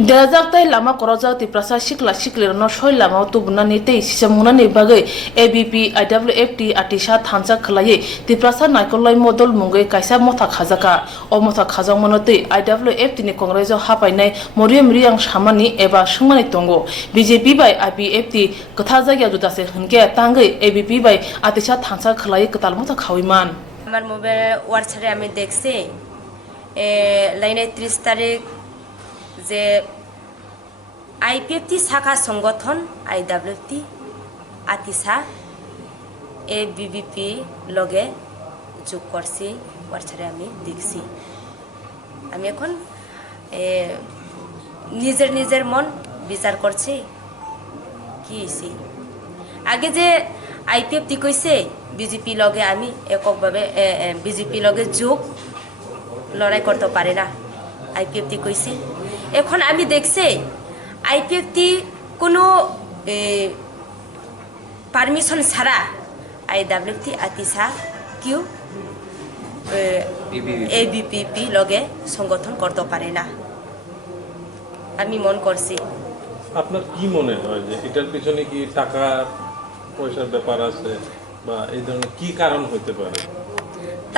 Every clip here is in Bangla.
Derajak tai lama korokjak tiprasa sikla-siklirogno soi lamao tubunani tei sichamungni bagwi ABP IWFT ATISA thansa khwlai tiprasa naikolnai bodol mungwi kaisa motha khajakha o motha khajakmano tei IWFTni congreso hapnai Mariyam reang samani eba sungmani tongo BJP bai IWFT kotha jagya judase hingke tangwi ABP bai ATISA thansa khwlai katal motha khawiman আমার মোবাইল হোয়াটসঅ্যাপে আমি দেখছি লাইনে 30 তারিখ যে IWFT শাখা সংগঠন IWFT ATISA ABBP লগে যোগ করছি হোয়াটসঅ্যাপে আমি দেখছি আমি এখন নিজের মন বিচার করছি কি হইছে আগে যে IWFT কইছে বিজেপি লগে আমি এককভাবে বিজেপি লগে যোগ লড়াই করতে পারে না IWFT কইছে এখন আমি দেখছি IWFT কোনো পারমিশন ছাড়া IWFT ATISA কিউ ABBP লগে সংগঠন করতে পারে না আমি মন করছি আপনার কি মনে হয় যে এটার পিছনে কি টাকা পয়সার ব্যাপার আছে বা এই ধরনের কি কারণ হতে পারে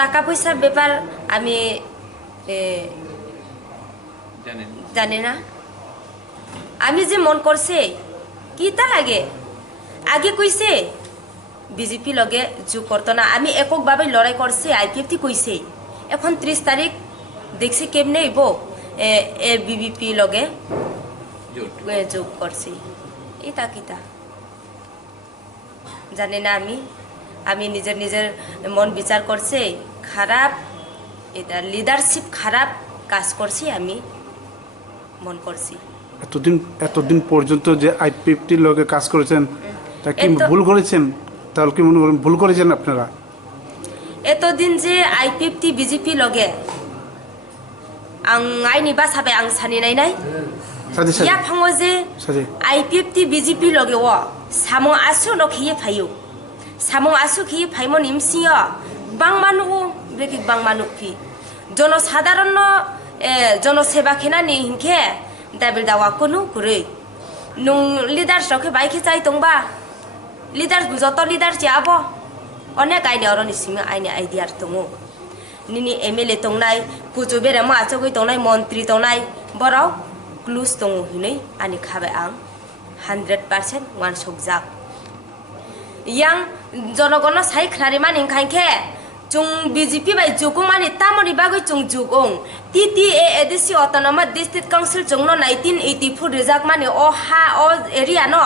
টাকা পয়সার ব্যাপার আমি জানি না আমি যে মন করছে কি তা লাগে আগে কইছে বিজেপি লগে যোগ করতো না আমি এককভাবে লড়াই করছি IWFT কইছে এখন 30 তারিখ দেখছি কেমনে হইব ABBP লগে যোগ করছি এটা কিতা জানি না আমি নিজের মন বিচার করছে খারাপ এটা লিডারশিপ খারাপ কাজ করছি আমি মন করছি এতদিন পর্যন্ত যে IWFT লগে কাজ করেছেন তা কি ভুল করেছেন তাহলে কি মনে করেন ভুল করেছেন আপনারা এতদিন যে IWFT বিজেপি লগে আং আইনি বাসাবে আং সানি নাই ইয়া ফাঙ্গো যে IWFT বিজেপি লগে ও সামো আসু নখিয়ে ফাইও সামো আসু খিয়ে ফাইমো নিমসিয়া বাংমানু বেকি বাংমানু ফি জনসাধারণ জনসেবা খেনা নি হিংখে দাবিল দাওয়া কোনো করে নং লিডার্স রকে বাইকে চাই তংবা লিডার্স যত লিডার যাব অনেক আইনি অরনি সিমে আইনি আইডিয়ার দङ নিনি MLA তংনাই কুচুবেরে मा आचगै তংনাই মন্ত্রী তংনাই বরাও ক্লুজ দङ হিनै আনি খাবে আং 100% ওয়ান সকজাক yang জনগণ সাই খারি মান হিংখাইখে chung BJP bai jukung mani tamoni bagui chung jukung TTA edisi autonomous district council chung no 1984 Derajak mani o ha o area no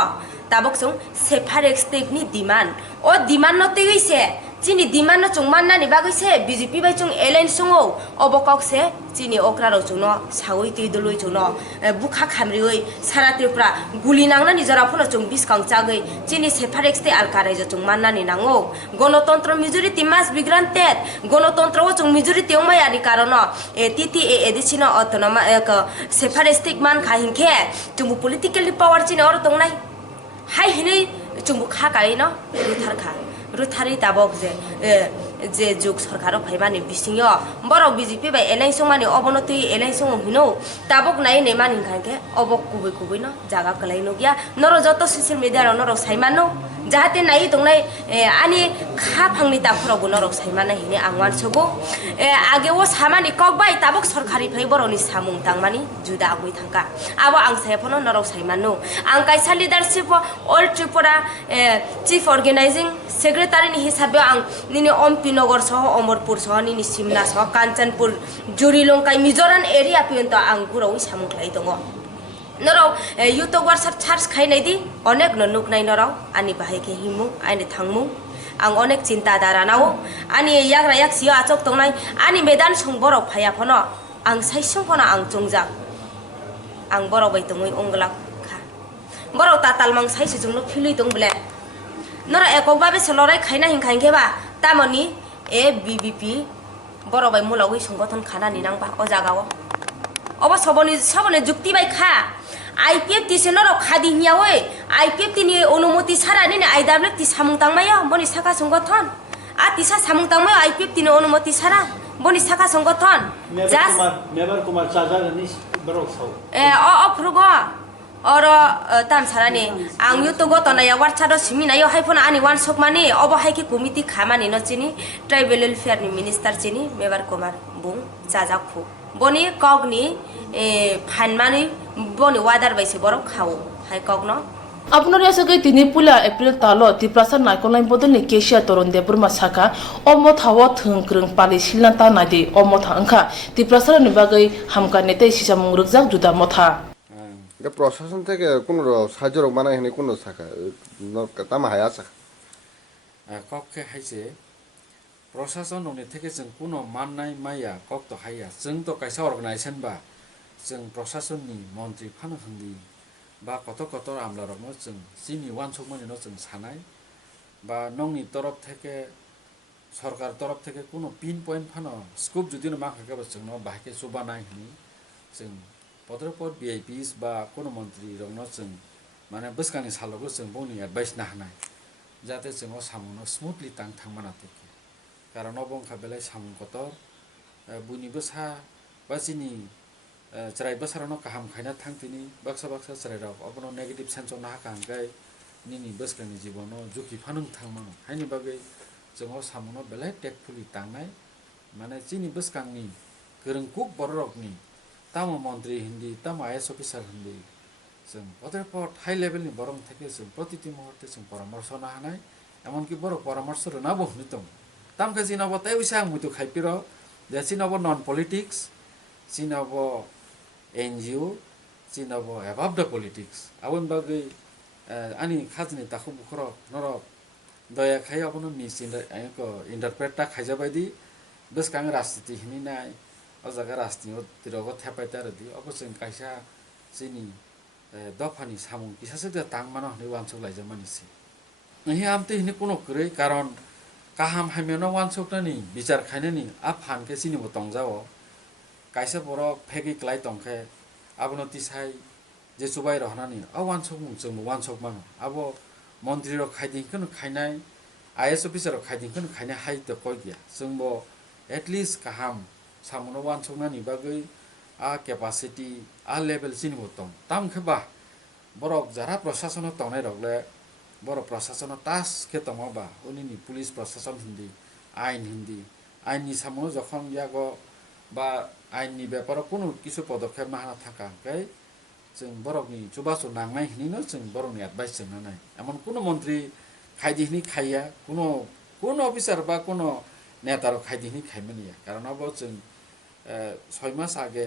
tabok chung separate state ni demand o demand no tegeise chini demand no chung manna ni bagui se BJP bai chung elen sungo obokok se chini okra ro chung no sagoi ti doloi chung no bukha khamrioi sara tripura guli nangna ni jara phono chung biskang chagai chini separate state alkarai jo chung manna ni nango গণতন্ত্র majority must be granted গণতন্ত্র ও chung majority omai ani karono TTA edisino autonomous separatistic man khahinke chung politically power chini or tongnai hai hinai chung kha kai no रुथारी ताबक जे जुग सरकार फाइमानि बिसिङो बरक BJP बाय एलाइसं मानि अबनति एलाइसं हिनो ताबक नाय ने मानि खाके अबक कुबै न जागा कलाइनो गया नरो जतो सोशल मिडिया र नरो साइमानो जाहाते नाय दंनाय आनि खा फांनि ताफरो नरो साइमाना हिने आंवान सगो आगे ओ सामानि ककबाय ताबक सरकारि फाइ बरनि सामुं तांमानि जुदा आगुइ थांका आबो आं सायफनो नरो साइमानो आं काइसा लिडारशिप अल त्रिपुरा चीफ अर्गेनाइजिं सेक्रेटारि नि हिसाबै आं निनि अम्पिनगर सह अमरपुर सह निनि सिमना सह काञ्चनपुर जुरिलंकाइ मिजोराम एरिया पियन्त आं गुराव सामुख्लाइ दङ नराव युट्युब वाट्सएप चार्ज खाइनाय दि अनेक नुकनाय नराव आनि बाहायके हिमु आनि थांमु आं अनेक चिन्ता दारानाव आनि याग्रा याक्सियो आचक दंनाय आनि मेदान सं बरक फाया फनो आं साइसं फनो आं चंजा आं बरक बाय दङै अंगला खा बरक तातालमां साइसो जोंनो फिलुइ दंब्ले नरा एककबाबे सलराय खाइना हिंखाइखेबा तामनि ABBP बरबाय मुलावै संगठन खाना निनांबा अ जागाव अब सबने जुक्ति बाय खा IWFT से नरो खादि हियावै IWFT नि अनुमति सारा नि IWFT सामुं तांमाया बनि साखा संगठन ATISA सामुं तांमाया IWFT नि अनुमति सारा बनि साखा संगठन मेबर कुमार चाजार नि अफ्रुगो अरो ताम सारानि आं युटुब गतनाया वाट्सआप सिमिनायो हाइफोन आनि वान सक मानि अब हाइकि कमिटि खामानि न चिनि ट्राइबल वेलफेयर नि मिनिस्टार चिनि मेबार कुमार बुं जाजाखु बनि कगनि फानमानि बनि वादार बाइसे बर खाव हाइ कगनो আপনার এসে তিনি পুলা এপ্রিল তালো তিপ্রাসা নাইকলনাই বদলনি কেশিয়া তরুণ দেবর্মা শাখা অমথাও থংক্রং পালি শিলনা তা নাদি অমথা অংখা তিপ্রাসার নিবাগৈ হামকা নেতে সিসামুং রুকজাক জুদা মথা প্রশাসন থেকে কোনো সাহায্য মানে এখানে কোনো শাখা তামা হায়া শাখা কক্ষে হাইছে প্রশাসন থেকে जों কোনো মাননাই মাইয়া কক্ত হাইয়া जों তো কাইসা অর্গানাইজেশন বা जों প্রশাসননি মন্ত্রী ফানো হন্দি বা কত কত আমলারকনো जों চিনি ওয়ানসকমানিনো जों সানাই বা নংনি তরফ থেকে সরকার তরফ থেকে কোনো পিন পয়েন্ট ফানো স্কোপ যদি মা খাকাবা जों বাহাকে সুবানাই হনি जों পত্রপদ ভিআইপিস বা কোনো মন্ত্রী রকনো जों মানে বসকানি সালগো जों বনি এডভাইস না হানাই যাতে जों সামুনো স্মুথলি থাংমানা থেকে কারণ অবংখা বেলায় সামুন কত বুনিবো সা বা চিনি চরাই বছরনো কাহাম খাইনা থাংতিনি বাক্সা বাক্সা চরাইরাव অবনো নেগেটিভ সেন্স না হাকাंगाय নিনি বসকানি জীবনো জুকি ফানুং থাংমানো হাইনি বাগै जों सामुनो बेलाय टेकफुली तांनाय माने चिनि बसकांनि गोरोंकुक बररकनि तामो मन्त्री हिन्दी तामो आइएस अफिसार हिन्दी जों पदेपद हाई लेभेलनि बरं থেকে जों प्रतिति मुहूर्ते जों परामर्श ना हानाय एमनकि बर परामर्श रनाबो हनितम तामका जिनाबो ताइ उसा मुतु खाइपिरो जे चिनाबो नन पॉलिटिक्स चिनाबो एनजीओ चिनाबो एबाब द पॉलिटिक्स आवन बागै आनि खाजनि ताखु बुखर नरक दया खाय अपनो मिस इंटरप्रेट खाइजा बायदि बसकां राजनीति हिनिनाय अजागा राजनीति तिरगो थेपायतारदि अबसों काइसा चिनि दफानि सामुं किसासे तांमानो हने वानसक लाइजा मानिसि नहि आमते हिने कोनो करै कारण काहाम हाइमेनो वानसकनानि बिचार खाइनानि आ फानके चिनि बतंजाओ काइसा बर फेगि क्लाइ तंखे आबनो तिसाय जे सुबाय रहनानि आ वानसक मुं जों वानसक मानो आबो मन्त्री रक खाइदिंखन खाइनाय आइएस अफिसार रक खाइदिंखन खाइनाय हाइ त कय गया जोंबो एटलिस्ट काहाम सामुनो वानसकनानि बागै आ कैपेसिटी आ लेवल चिनि बतम तामखेबा बरक जारा प्रशासन तंनाय रगले बर प्रशासन टास्क के तमबा उनिनि पुलिस प्रशासन हिन्दी आइननि सामुनो जखन यागो बा आइननि ब्यापार कोनो किसु पदक्षेप माहाना थाकांखाय जों बरकनि जुबासु नांनाय हिनिनो जों बरकनि एडभाइस जोंना नाय एमन कोनो मन्त्री खाइदिनि खाइया कोनो अफिसार बा कोनो नेतार खाइदिनि खाइमानिया कारण अब जों 6 मास आगे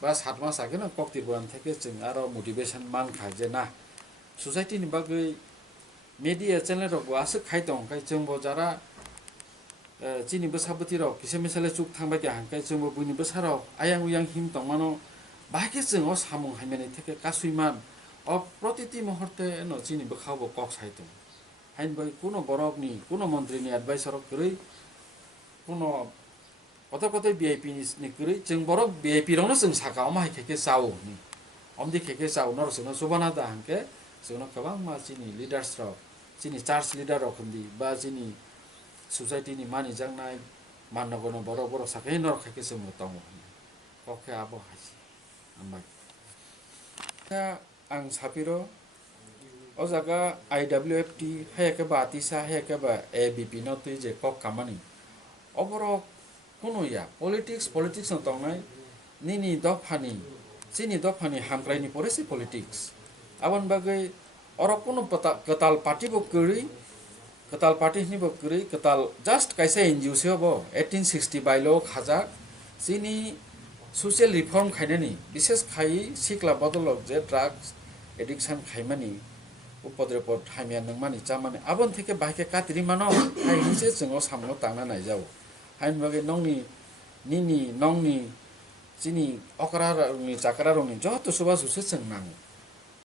बा 7 मास आगे ना कक्तिबुरान থেকে जों आरो मोटिवेशन मानखा जे ना सोसाइटिनि बागै मिडिया चैनल रबो आसो खाइदंखाय जोंबो जारा चिनि बसाबतिराव किसे मिसाले चुक थांबाय के हांखाय जोंबो बुनि बसाराव आयां उयां हिम तंमानो बाहाके जों सामुं हाइमानि থেকে कासुइमान अब प्रतिति मुहूर्ते न चिनि बखाबो कक साइतो हाइन बाय कोनो बरकनि कोनो मन्त्रीनि एडभाइसर करै कोनो कत भिआइपि नि करै जों बरक भिआइपि रनो जों साका अमा हाइके जाव नि अमदि खेके जाव नरसनो सुबाना दा हांके जोंनो गोबां मा चिनि लिडार्स र चिनि चार्ज लिडार रखन्दि बा चिनि सोसाइटिनि मानि जांनाय माननगनो बर साकै नर खाके जों तंग कके आबो हासि आमबाय आं सापिरो अजागा IWFT हायके बा ATISA हायके बा ABP नतै जे kokkamani अबरो कोनो या पॉलिटिक्स न तंनाय निनि दफानि चिनि दफानि हामग्रायनि परेसि पॉलिटिक्स आवन बागै अर कोनो कताल पार्टी बो करै कताल पार्टी नि बो करै कताल जस्ट काइसा एनजीओ से बो 1860 बाइलो खाजाक चिनि सोशल रिफॉर्म खाइनानि विशेष खाइ सिक्ला bodol जे ड्राग्स एडिक्शन खाइमानि उपद्रवपद हाइमिया नंमानि चामानि आबन থেকে बाइके कातिरि मानो हाइनिसे जों सामनो तांना नायजाव हाइन बागै नंनि चिनि अकरारनि चाकरारनि जतो सुबा सुसे जों नांगौ